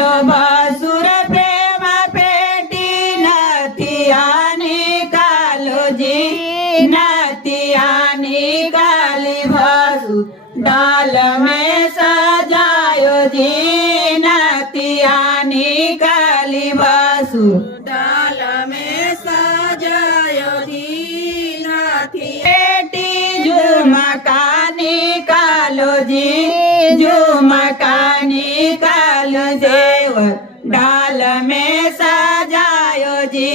खोलो भसुर प्रेम पेटी नथिया निकालो जी नथिया निकाली भसुर डाल में सजायो जी नथिया निकाली भसुर डाल में सजायो जी नाथी बेटी झुमका निकालो जी झुमका निकालो देवर डाल में सजायो जी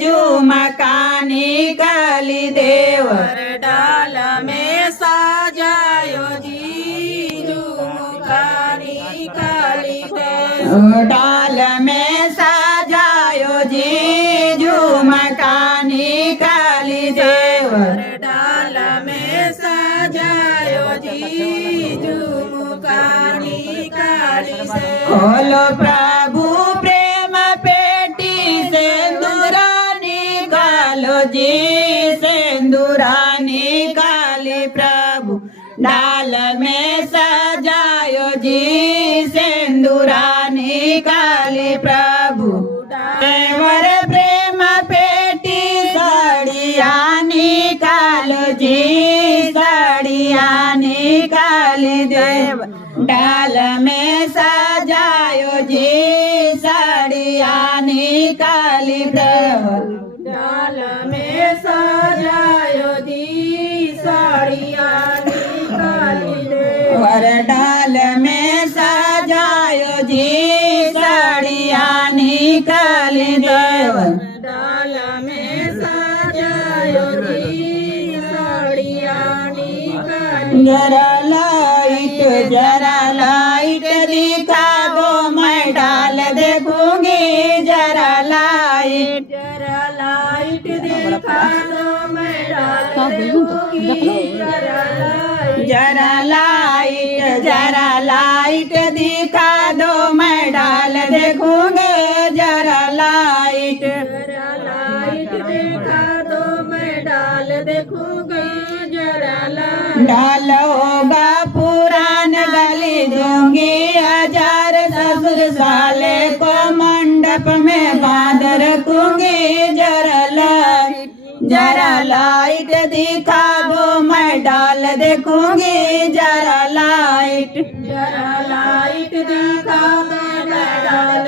झुमका निकाली देवर डाल में सजायो जी झुमका निकाली दे डाल में सजायो जी झुमका निकाली देवर डाल में सजायो जी झुमका निकाली दे खोलो प्रभु प्रेम पेटी सिंदूरा निकालो जी सिंदूरा निकाली प्रभु डाल में सजायो जी सिंदूरा निकाली प्रभु देवर प्रेम पेटी साड़िया निकालो जी साड़िया निकाली देव डाल में सजायो जी साड़िया निकाली देवर डाल में सजायो जी साड़िया निकाली दे वर डाल में सजायो जी साड़िया निकाली देवर डाल में सजायो जी साड़िया निकाली जरा लाइट दिखा दो मैं डाल देखूंगी जरा लाइट दिखा दो मैं डाल देखूंगी जरा लाइट दिखा दो मैं डाल देखूंगी जरा लाइट दिखा दो मैं डाल देखूंगी जरा डाल होगा पुरान गली दूंगी 1000 ससुर साले को मंडप में बांध रखूंगी जरा लाइट दिखा दो मैं डाल देखूंगी जरा लाइट दिखा दो मैं डाल